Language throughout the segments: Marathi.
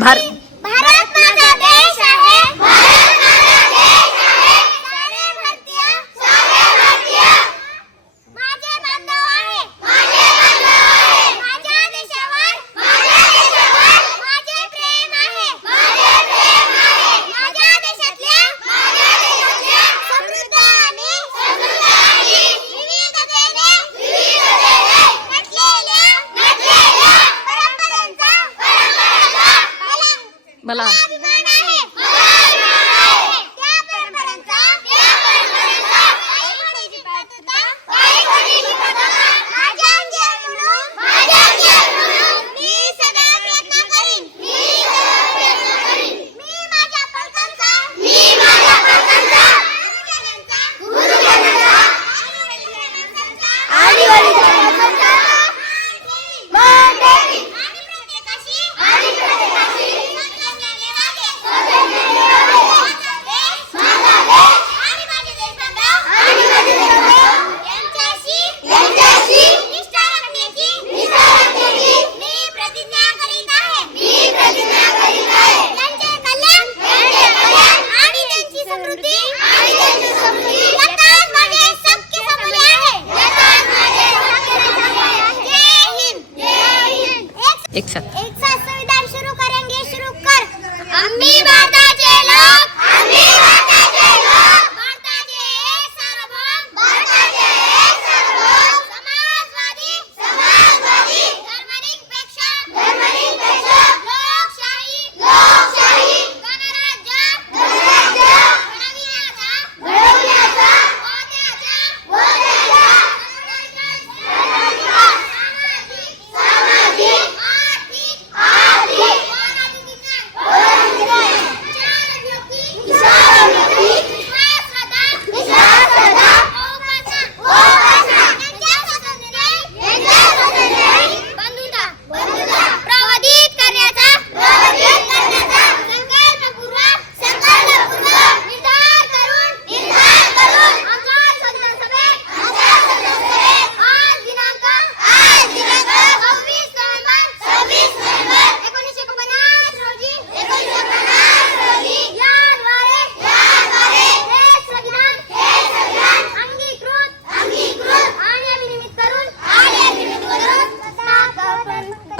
भार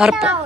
арп...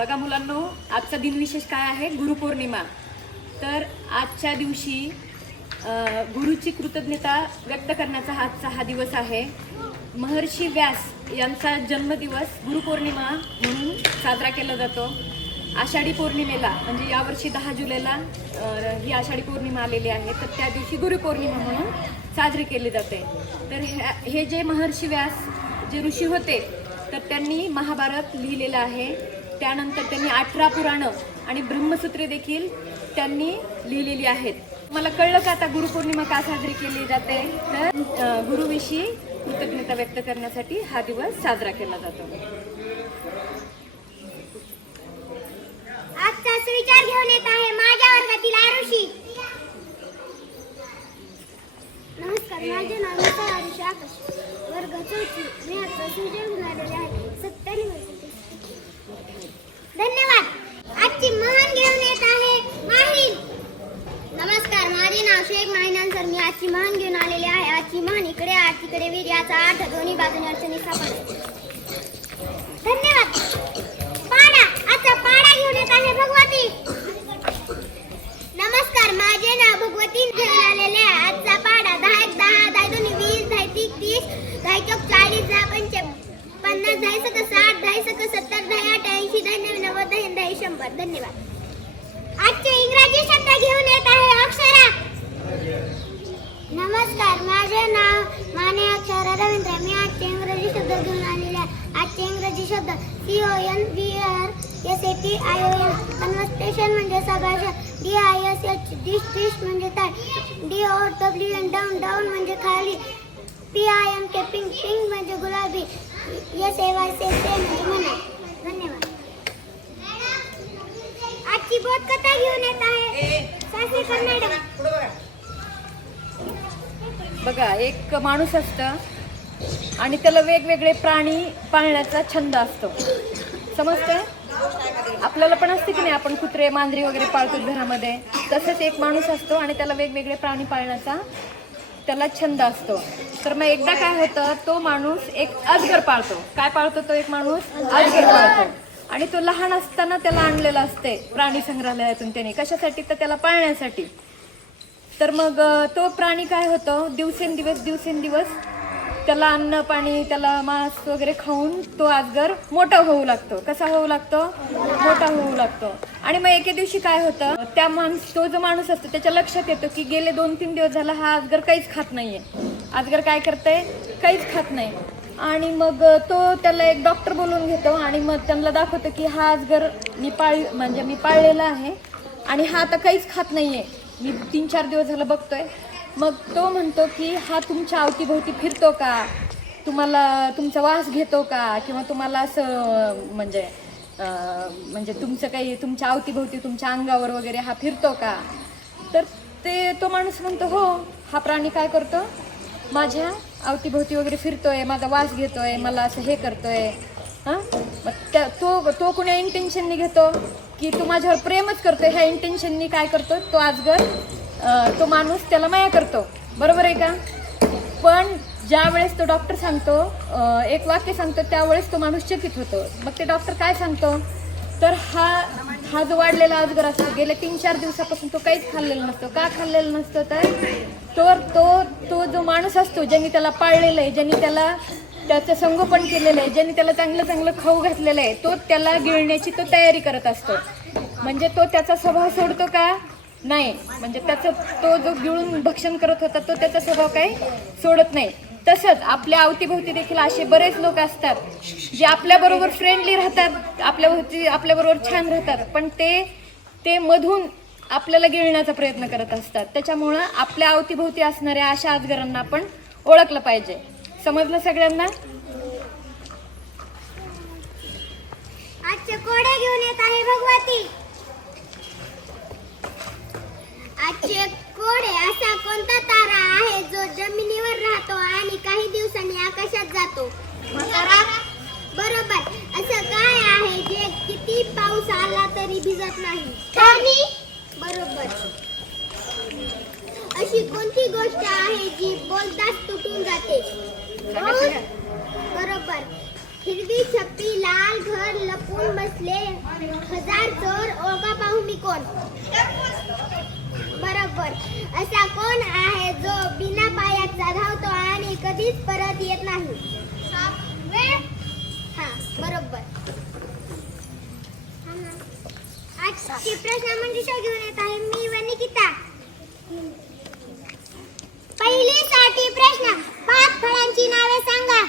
बघा मुलांनो आजचा दिनविशेष काय आहे? गुरुपौर्णिमा. तर आजच्या दिवशी गुरुची कृतज्ञता व्यक्त करण्याचा हा आजचा हा दिवस आहे. महर्षी व्यास यांचा जन्मदिवस गुरुपौर्णिमा म्हणून साजरा केला जातो. आषाढी पौर्णिमेला म्हणजे यावर्षी दहा जुलैला ही आषाढी पौर्णिमा आलेली आहे. तर त्या दिवशी गुरुपौर्णिमा म्हणून साजरी केली जाते. तर ह्या- हे जे महर्षी व्यास जे ऋषी होते तर त्यांनी महाभारत लिहिलेलं आहे. त्यानंतर त्यांनी अठरा पुराणं आणि ब्रह्मसूत्रे देखील त्यांनी लिहिलेली आहेत. मला कळलं का आता गुरुपौर्णिमा का साजरी केली जाते? तर गुरुविषयी कृतज्ञता व्यक्त करण्यासाठी हा दिवस साजरा केला जातो. आजचा घेऊन येत आहे माझ्या वर्गातील आरुषी. नमस्कार माझे नाव आरुषी आकाश. वर्ग चौथी मी आता सुविचार आहे. सत्याने धन्यवाद. आजची महान घेऊन येत आहे माहीन नमस्कार माझे नाव शेख माहीन सर. मी आजची महान घेऊन आलेले आहे. आजची महान इकडे आठ तिकडे वीर याचा अर्थ दोन्ही बाजूने अडचणी सापडते धन्यवाद. पाडा. आता पाडा घेऊन येत आहे भगवती. नमस्कार माझे नाव भगवती घेऊन आलेले आहे. आजचा पाडा दहा एक दहा दहा दोन्ही वीस दहा तीस तीस दहा चौक चाळीस दहा पंच पन्नास दहा सक साठ दहा सक सत्तर दहा आठ ऐंशी दहा नव्वद नव्वद दहा दहा शंभर धन्यवाद आजचे इंग्रजी शब्द घेऊन येत आहे अक्षरा नमस्कार माझे नाव माने अक्षरा रवींद्र मी आजचे इंग्रजी शब्द घेऊन आलेले आहे आजचे इंग्रजी शब्द C O N B R S A T I O N conversation म्हणजे सभाषण D I S H dish dish म्हणजे ताट D O W N down down म्हणजे खाली P I am K pink pink म्हणजे गुलाबी एस ए वाय से से म्हणजे म्हणा धन्यवाद आजची बोधकथा घेऊन येत आहे. सासरी कर्नाटक बघा एक माणूस असतं आणि त्याला वेगवेगळे प्राणी पाळण्याचा छंद असतो. समजतंय आपल्याला पण असते की नाही? आपण कुत्रे मांजरी वगैरे पाळतो घरामध्ये. तसंच एक माणूस असतो आणि त्याला वेगवेगळे प्राणी पाळण्याचा त्याला छंद असतो. तर मग एकदा काय होतं तो माणूस एक अजगर पाळतो. काय पाळतो तो एक माणूस? अजगर पाळतो. आणि तो लहान असताना त्याला आणलेला असते प्राणी संग्रहालयातून त्याने. कशासाठी? तर त्याला पाळण्यासाठी. तर मग तो प्राणी काय होतो? दिवसेंदिवस दिवसेंदिवस त्याला अन्न पाणी त्याला मांस वगैरे खाऊन तो आजगर मोठा होऊ लागतो. कसा होऊ लागतो? मोठा होऊ लागतो. आणि मग एके दिवशी काय होतं? त्या माणूस तो जो माणूस असतो त्याच्या लक्षात येतो की गेले दोन तीन दिवस झाला हा आजगर काहीच खात नाहीये. आजगर काय करतंय? काहीच खात नाही. आणि मग तो त्याला एक डॉक्टर बोलून घेतो आणि मग त्यांना दाखवतो की हा आजगर मी पाळ म्हणजे मी पाळलेला आहे आणि हा आता काहीच खात नाही आहे मी तीन चार दिवस झालं बघतोय. मग तो म्हणतो की हा तुमच्या अवतीभोवती फिरतो का? तुम्हाला तुमचा वास घेतो का? किंवा तुम्हाला असं म्हणजे म्हणजे तुमचं काही तुमच्या अवतीभोवती तुमच्या अंगावर वगैरे हा फिरतो का? तर ते तो माणूस म्हणतो हो हा प्राणी काय करतो? माझ्या अवतीभोवती वगैरे फिरतोय माझा वास घेतोय मला असं हे करतोय. हां? मग त्या तो तो कुण्या इंटेन्शननी घेतो की तू माझ्यावर प्रेमच करतोय ह्या इंटेन्शननी काय करतो तो आजगर तो माणूस त्याला माया करतो. बरोबर आहे का? पण ज्या वेळेस तो डॉक्टर सांगतो एक वाक्य सांगतो त्यावेळेस तो माणूस चकित होतो. मग ते डॉक्टर काय सांगतो? तर हा हा जो वाढलेला अजगर असतो गेल्या तीन चार दिवसापासून तो काहीच खाल्लेला नसतो. का खाल्लेला नसतो तर? तो तो तो जो माणूस असतो ज्यांनी त्याला पाळलेलं आहे ज्यांनी त्याला त्याचं संगोपन केलेलं आहे ज्यांनी त्याला चांगलं चांगलं खाऊ घातलेलं आहे तो त्याला गिळण्याची तो तयारी करत असतो. म्हणजे तो त्याचा स्वभाव सोडतो का? नाही. म्हणजे त्याचं तो जो गिळून भक्षण करत होता तो त्याचा स्वभाव काही सोडत नाही. तसंच आपल्या अवतीभोवती देखील असे बरेच लोक असतात जे आपल्याबरोबर फ्रेंडली राहतात आपल्याभोवती आपल्याबरोबर छान राहतात पण ते ते मधून आपल्याला गिळण्याचा प्रयत्न करत असतात. त्याच्यामुळं आपल्या अवतीभोवती असणाऱ्या अशा आजगरांना आपण ओळखलं पाहिजे. समजलं सगळ्यांना? आजचे कोडे घेऊन येत आहे भगवती. आजचे कोडे असा कोणता तारा आहे जो जमिनीवर राहतो आणि काही दिवसांनी आकाशात जातो? बरोबर. असं काय आहे जे किती पाऊस आला तरी भिजत नाही? पाणी. बरोबर. अशी कोणती गोष्ट आहे जी बोलताच तुटून जाते? बरोबर. हिरवी छप्पी लाल घर लपून बसले. हजार चोर ओळखा पाहू मी कोण बरोबर असा कोण आहे जो बिना पायाचा धावतो आणि कधीच परत येत नाही वेळ हा बरोबर आजची प्रश्न मंजुषा घेऊन येत आहे मी व निकिता पहिली साठी प्रश्न पाच फळांची नावे सांगा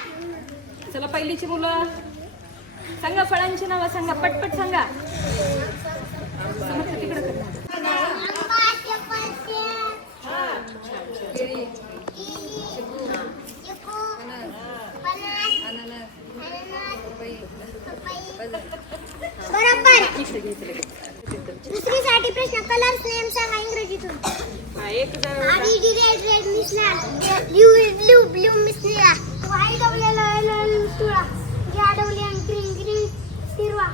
चला पहिलीची मुलं. सांगा फळांची नावं सांगा पटपट सांगा. समजतं तिकडं कर. आंबा चपलचे केळी, केळी चिकू फणस अननस पपई बरोबर इकडे घे, इकडे घे. दुसरी साठी प्रश्न कलर्स नेम सांगा इंग्रजीतून हा, एक जर आधी रेड रेड मिसला ब्ल्यू ब्ल्यू ब्ल्यू मिसला या डबले ग्रीन ग्रीन हिरवा.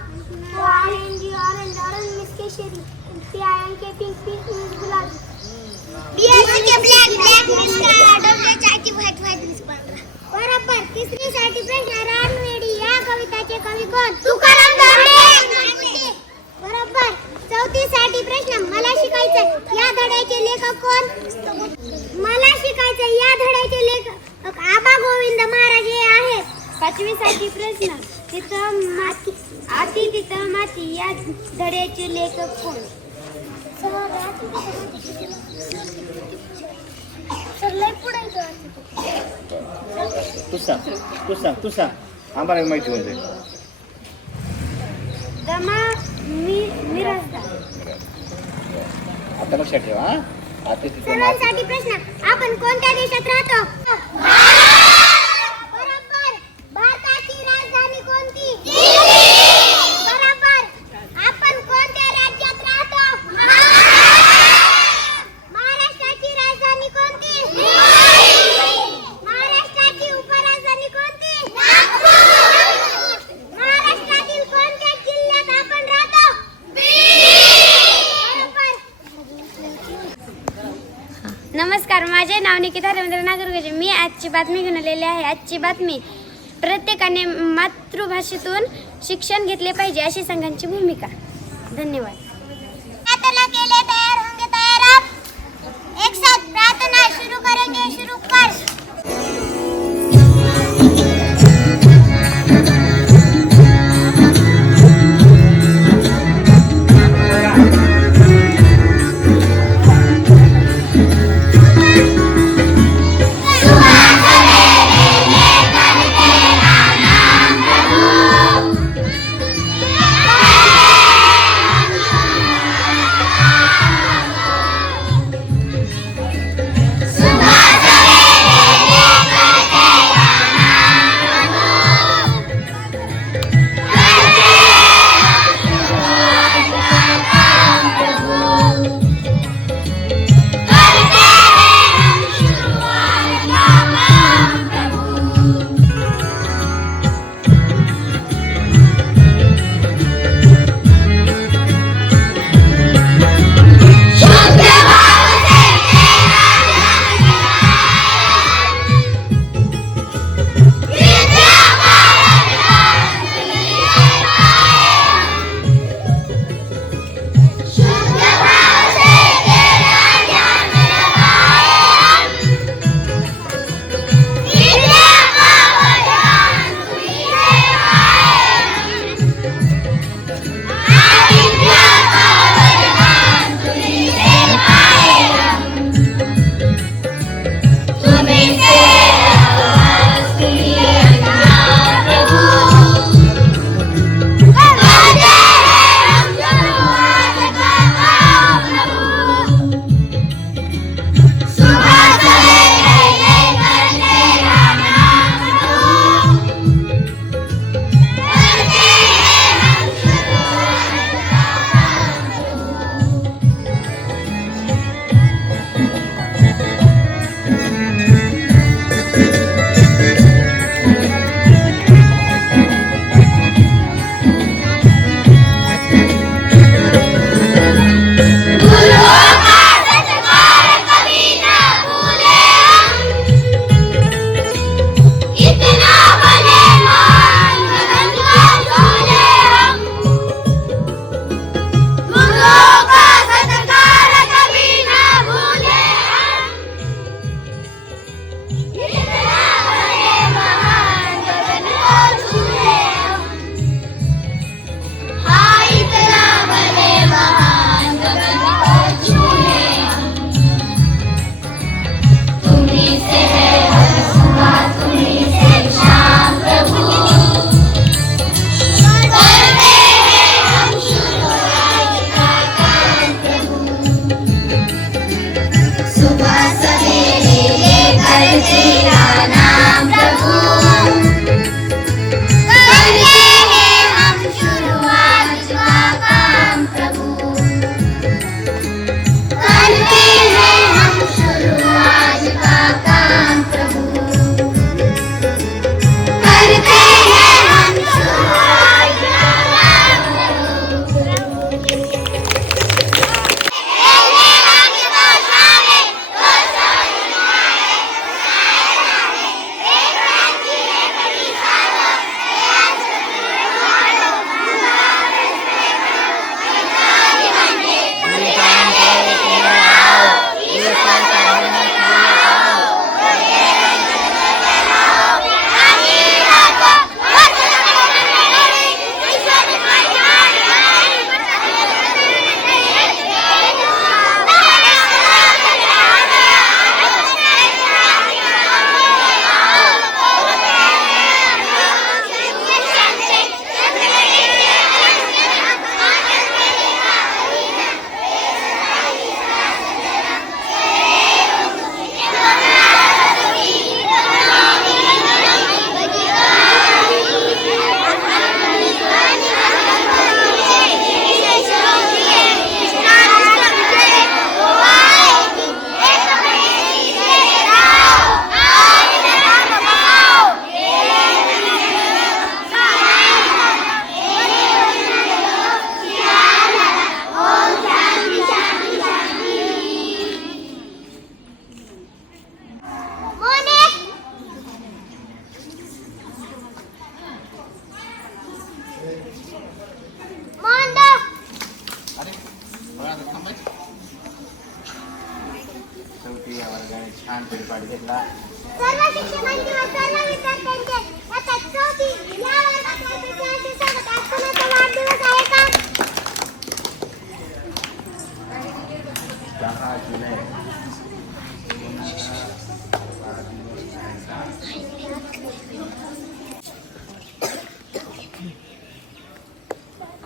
ऑरेंज ऑरेंज ऑरेंज मिस केशरी. P I N K pink pink miss गुलाबी बरोबर तिसरी साठी प्रश्न रानवेडी या कविताचे कवी कोण? तुकाराम धारणे बरोबर चौथी साठी प्रश्न मला शिकायचंय या धड्याचे लेखक कोण? मला शिकायचंय या धड्याचे लेखक आबा गोविंद महाराज हे आहेत. पाचवी साठी प्रश्न. तिथं माती आती तिथं माती या धड्याचे लेखक कोण? सर लय पुढे तू सांग तू सांग तू सांग. आम्हाला माहिती दमा मी मिराजदार आता लक्षात ठेवा हा? आता तिथं माती- सर्वांसाठी प्रश्न. आपण कोणत्या देशात राहतो बरोबर भारताची राजधानी कोणती बरोबर आपण कोणत्या राज्यात राहतो महाराष्ट्राची राजधानी कोणती महाराष्ट्राची उपराजधानी कोणती महाराष्ट्रातील कोणत्या जिल्ह्यात आपण राहतो बरोबर नमस्कार माझे नाव निकिता रवींद्र नागरगोजे मी आजची बातमी घेऊन आलेली आहे. आजची बातमी प्रत्येकाने मातृभाषेतून शिक्षण घेतले पाहिजे अशी संघांची भूमिका. धन्यवाद. प्रार्थना एक साथ प्रार्थना शुरू करेंगे शुरू कर.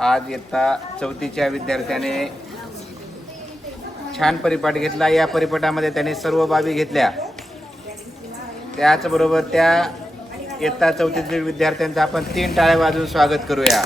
आज इयत्ता चौथीच्या विद्यार्थ्याने छान परिपाठ घेतला. या परिपाठामध्ये त्याने सर्व बाबी घेतल्या. त्याचबरोबर त्या इयत्ता चौथीतील विद्यार्थ्यांचं आपण तीन टाळ्या वाजवून स्वागत करूया.